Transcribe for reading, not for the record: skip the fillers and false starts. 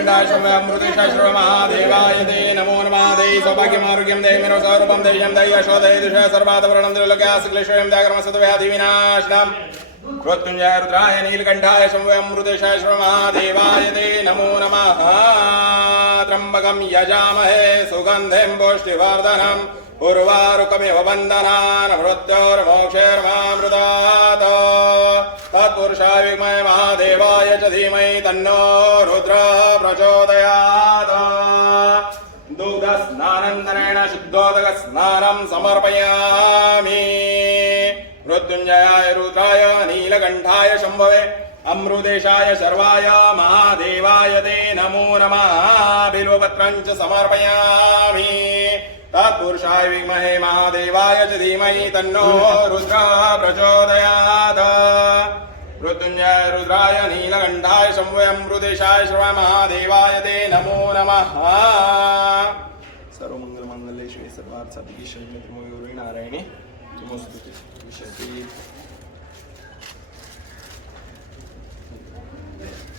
नीलकंठाय शंभवे अमृतेशाय श्री महादेवाय ते नमो नमः दे सौभाग्यमारोग्यं दे मेरो स्वरूपं देयं दे यशो दे दिशा सर्वादवरणं त्रिलोक्यासक्लेशोऽयं दयाकर्मसद्व्याधिविनाशनम् मृत्युंजय रुद्राय नीलकंठाय शंभवे अमृतेशाय श्री महादेवाय ते नमो नमः त्र्यंबकं यजामहे सुगन्धिं पुष्टिवर्धनम् उर्वारुकमिव बन्धनान् मृत्योर्मोक्षैर्मामृतात् तत्पुरुषाय विद्महे महादेवाय च धीमहि तन्नो रुद्रः प्रचोदयात् दुग्धस्नानन्तरेण शुद्धोदकस्नानं समर्पयामि मृत्युंजयाय रुद्राय नीलकण्ठाय शंभवे अमृतेशाय शर्वाय महादेवाय ते नमो नमः बिल्वपत्रं च समर्पयामि तत्पुरुषाय विद्महे महादेवाय च धीमहि तन्नो रुद्रः प्रचोदयात् मृत्युंजय रुद्राय नीलकण्ठाय शंभवे अमृतेशाय शर्वाय महादेवाय ते नमो नमः सर्वमंगलमांगल्ये शिवे सर्वार्थसाधिके शरण्ये त्र्यंबके गौरी नारायणी नमोस्तुते।